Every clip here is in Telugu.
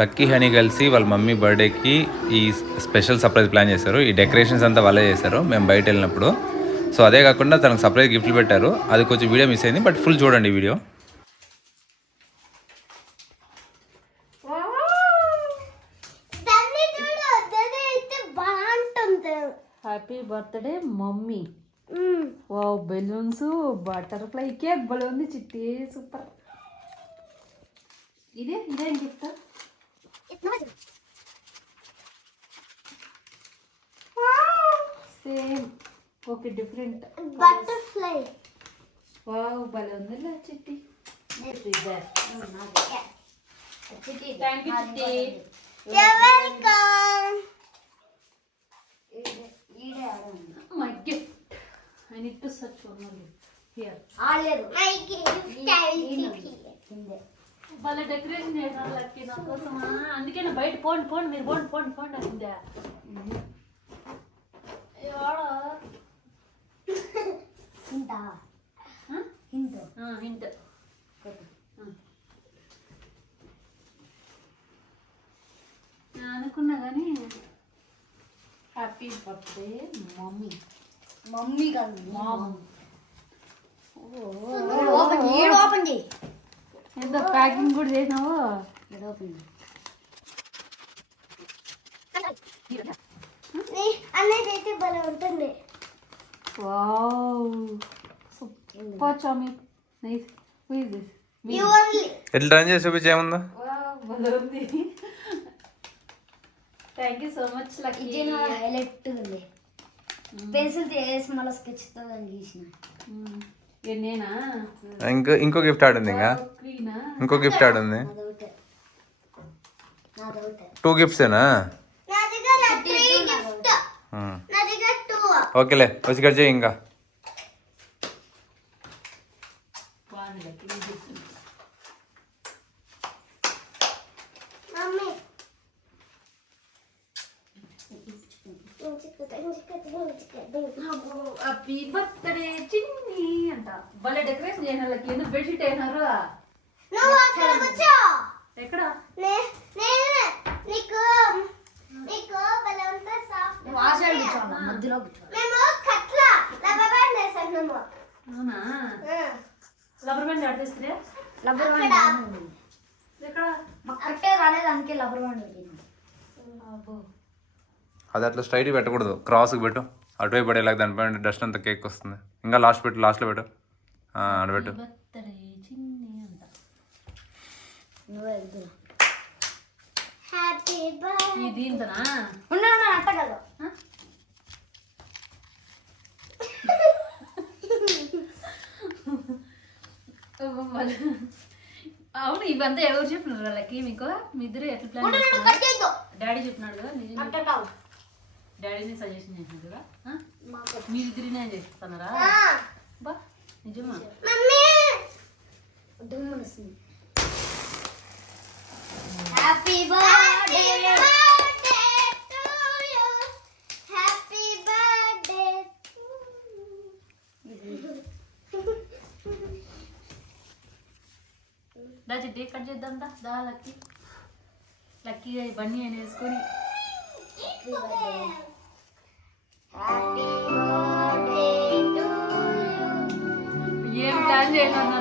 లక్కీ హనీ కలిసి వాళ్ళ మమ్మీ బర్త్డేకి ఈ స్పెషల్ సర్ప్రైజ్ ప్లాన్ చేశారు. ఈ డెకరేషన్స్ అంతా వాళ్ళే చేశారు మేము బయట వెళ్ళినప్పుడు. సో అదే కాకుండా తనకు సర్ప్రైజ్ గిఫ్ట్లు పెట్టారు. అది కొంచెం వీడియో మిస్ అయింది, బట్ ఫుల్ చూడండి video. Happy birthday mummy. Wow, balloons, butterfly cake భలే ఉంది చిట్టి, సూపర్. ఇదేం gift? Same, okay, different butterfly. Wow, భలే ఉంది చిట్టి. థ్యాంక్ యూ చిట్టి. My gift. I need to search for my gift. Here. My gift. భలే డెకరేషన్ చేసినారు లక్కీ నా కోసమా. అందుకే నా బయట పోండి మీరు పోండి అందే. హింట్. అనుకున్నా కానీ హ్యాపీ బర్త్డే మమ్మీ కాదు మామ్. ఓపెన్ చేయి. ఎంతో ప్యాకింగ్ కూడా చేసినావు. అనేది అయితే భలే ఉంటుంది. వావ్, సూపర్ చామి. నైస్. Who is this? ఎట్లా రన్ చేసి చూపించి ఏముందో. వావ్, భలే ఉంది. Thank you so much Lucky. ఇది హైలైట్ ఉంది. పెన్సిల్ తీసి మళ్ళీ స్కెచ్ తో గీసిన. నేనా? ఇంకో గిఫ్ట్ ఆడుంది. ఇంకో గిఫ్ట్ ఆడుంది. 2 గిఫ్ట్సేనా? ఓకేలే, వచ్చి కట్ చేయి. ఇంకా హ్యాపీ బర్త్డే చిన్ని అంట. భలే డెకరేషన్ చేసినారు లక్కీ. ఎందుకు బెడ్షీట్ వేసినారు? ఎక్కడ? అవునా? రబ్బర్ బ్యాండ్ ఆడిస్తే రబ్బర్ బ్యాండ్ ఎక్కడ? కట్టే రాలేదు, అందుకే రబ్బర్ బ్యాండ్. అది అట్లా స్ట్రైట్ పెట్టకూడదు, క్రాస్కి పెట్టు. అటువైపు పడేలాగా దానిపైన డస్ట్ అంతా కేక్ వస్తుంది. ఇంకా లాస్ట్లో పెట్టు. అటు పెట్టు. ఇది ఇంతనా? అట్ట కాదు. అవును, ఇవంతా ఎవరు చెప్పినారు వాళ్ళకి? మీకు మీ ఇద్దరు ఎట్లా ప్లాన్ చేస్తున్నారు? డాడీ చెప్పినాడు కదా. నిజంగా డాడీని సజెషన్ చేసినాడు కదా. మీరిద్దరినే చేస్తున్నారా? బా, నిజమా? Happy birthday to you, happy birthday. దా చిట్టి, కట్ చేద్దాం. దా లక్కీ బన్నీ అని వేసుకొని. Happy birthday to you. ఏం ప్లాన్ చేయనున్నా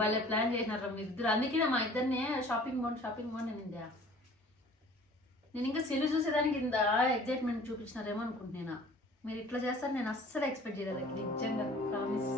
భలే ప్లాన్ చేసినారు మీ ఇద్దరు. అందుకే మా ఇద్దరిని షాపింగ్ మోన్ అనిందా. నేను ఇంకా సెల్లు చూసేదానికి ఇంత ఎగ్జైట్మెంట్ చూపించినారేమో అనుకుంటున్నా. మీరు ఇట్లా చేస్తారు నేను అస్సలు ఎక్స్పెక్ట్ చేయలేదు నిజంగా, ప్రామిస్.